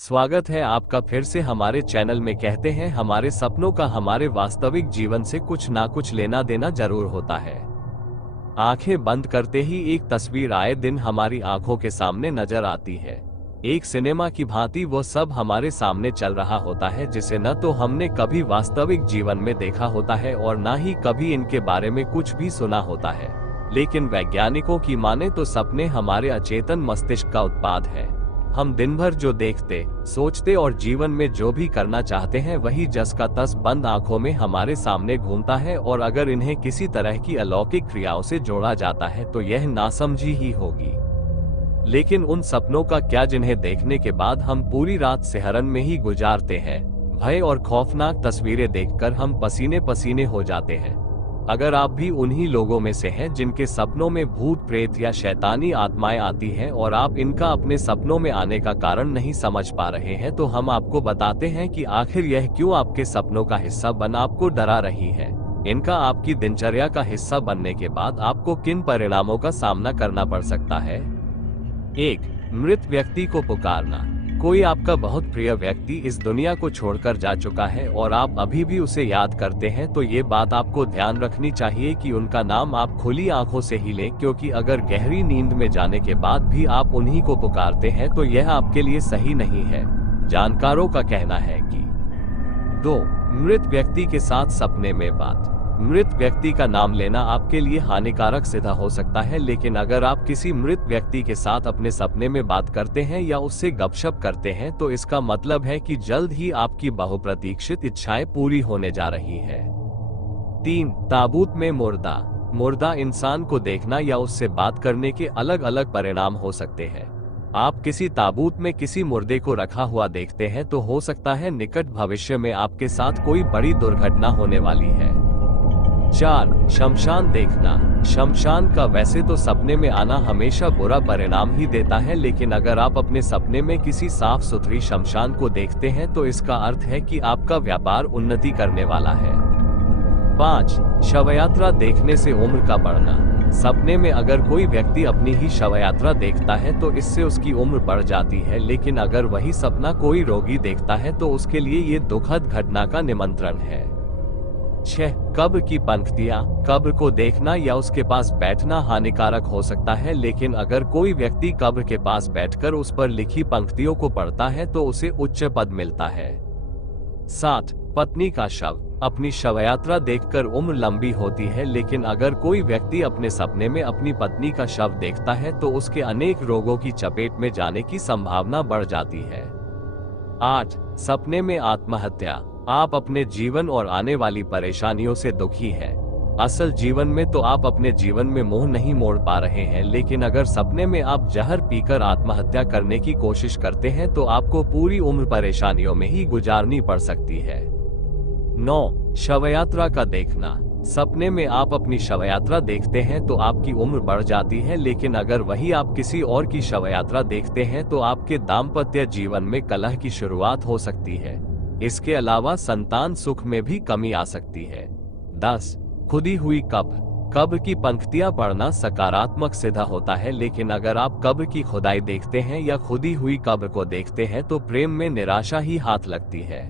स्वागत है आपका फिर से हमारे चैनल में। कहते हैं हमारे सपनों का हमारे वास्तविक जीवन से कुछ ना कुछ लेना देना जरूर होता है। आंखें बंद करते ही एक तस्वीर आए दिन हमारी आंखों के सामने नजर आती है। एक सिनेमा की भांति वो सब हमारे सामने चल रहा होता है जिसे न तो हमने कभी वास्तविक जीवन में देखा होता है और न ही कभी इनके बारे में कुछ भी सुना होता है। लेकिन वैज्ञानिकों की माने तो सपने हमारे अचेतन मस्तिष्क का उत्पाद है। हम दिन भर जो देखते, सोचते और जीवन में जो भी करना चाहते हैं वही जस का तस बंद आंखों में हमारे सामने घूमता है, और अगर इन्हें किसी तरह की अलौकिक क्रियाओं से जोड़ा जाता है तो यह नासमझी ही होगी। लेकिन उन सपनों का क्या जिन्हें देखने के बाद हम पूरी रात सिहरन में ही गुजारते हैं। भय और खौफनाक तस्वीरें देखकर हम पसीने पसीने हो जाते हैं। अगर आप भी उन्हीं लोगों में से हैं जिनके सपनों में भूत प्रेत या शैतानी आत्माएं आती हैं और आप इनका अपने सपनों में आने का कारण नहीं समझ पा रहे हैं, तो हम आपको बताते हैं कि आखिर यह क्यों आपके सपनों का हिस्सा बन आपको डरा रही है। इनका आपकी दिनचर्या का हिस्सा बनने के बाद आपको किन परिणामों का सामना करना पड़ सकता है। 1. मृत व्यक्ति को पुकारना। कोई आपका बहुत प्रिय व्यक्ति इस दुनिया को छोड़कर जा चुका है और आप अभी भी उसे याद करते हैं, तो ये बात आपको ध्यान रखनी चाहिए कि उनका नाम आप खुली आंखों से ही लें, क्योंकि अगर गहरी नींद में जाने के बाद भी आप उन्हीं को पुकारते हैं तो यह आपके लिए सही नहीं है। जानकारों का कहना है कि 2. मृत व्यक्ति के साथ सपने में बात। मृत व्यक्ति का नाम लेना आपके लिए हानिकारक सिद्ध हो सकता है, लेकिन अगर आप किसी मृत व्यक्ति के साथ अपने सपने में बात करते हैं या उससे गपशप करते हैं तो इसका मतलब है कि जल्द ही आपकी बहुप्रतीक्षित इच्छाएं पूरी होने जा रही है। 3. ताबूत में मुर्दा। मुर्दा इंसान को देखना या उससे बात करने के अलग अलग परिणाम हो सकते हैं। आप किसी ताबूत में किसी मुर्दे को रखा हुआ देखते हैं तो हो सकता है निकट भविष्य में आपके साथ कोई बड़ी दुर्घटना होने वाली है। 4. शमशान देखना। शमशान का वैसे तो सपने में आना हमेशा बुरा परिणाम ही देता है, लेकिन अगर आप अपने सपने में किसी साफ सुथरी शमशान को देखते हैं तो इसका अर्थ है कि आपका व्यापार उन्नति करने वाला है। 5. शवयात्रा देखने से उम्र का बढ़ना। सपने में अगर कोई व्यक्ति अपनी ही शवयात्रा देखता है तो इससे उसकी उम्र बढ़ जाती है, लेकिन अगर वही सपना कोई रोगी देखता है तो उसके लिए ये दुखद घटना का निमंत्रण है। 6. कब्र की पंक्तियां। कब्र को देखना या उसके पास बैठना हानिकारक हो सकता है, लेकिन अगर कोई व्यक्ति कब्र के पास बैठकर उस पर लिखी पंक्तियों को पढ़ता है तो उसे उच्च पद मिलता है। 7. पत्नी का शव। अपनी शवयात्रा देखकर उम्र लंबी होती है, लेकिन अगर कोई व्यक्ति अपने सपने में अपनी पत्नी का शव देखता है तो उसके अनेक रोगों की चपेट में जाने की संभावना बढ़ जाती है। 8. सपने में आत्महत्या। आप अपने जीवन और आने वाली परेशानियों से दुखी हैं। असल जीवन में तो आप अपने जीवन में मुंह नहीं मोड़ पा रहे हैं, लेकिन अगर सपने में आप जहर पीकर आत्महत्या करने की कोशिश करते हैं तो आपको पूरी उम्र परेशानियों में ही गुजारनी पड़ सकती है। 9. शवयात्रा का देखना। सपने में आप अपनी शवयात्रा देखते हैं तो आपकी उम्र बढ़ जाती है, लेकिन अगर वही आप किसी और की शवयात्रा देखते हैं तो आपके दाम्पत्य जीवन में कलह की शुरुआत हो सकती है। इसके अलावा संतान सुख में भी कमी आ सकती है। 10. खुदी हुई कब्र। कब्र की पंक्तियां पढ़ना सकारात्मक सिद्ध होता है, लेकिन अगर आप कब्र की खुदाई देखते हैं या खुदी हुई कब्र को देखते हैं तो प्रेम में निराशा ही हाथ लगती है।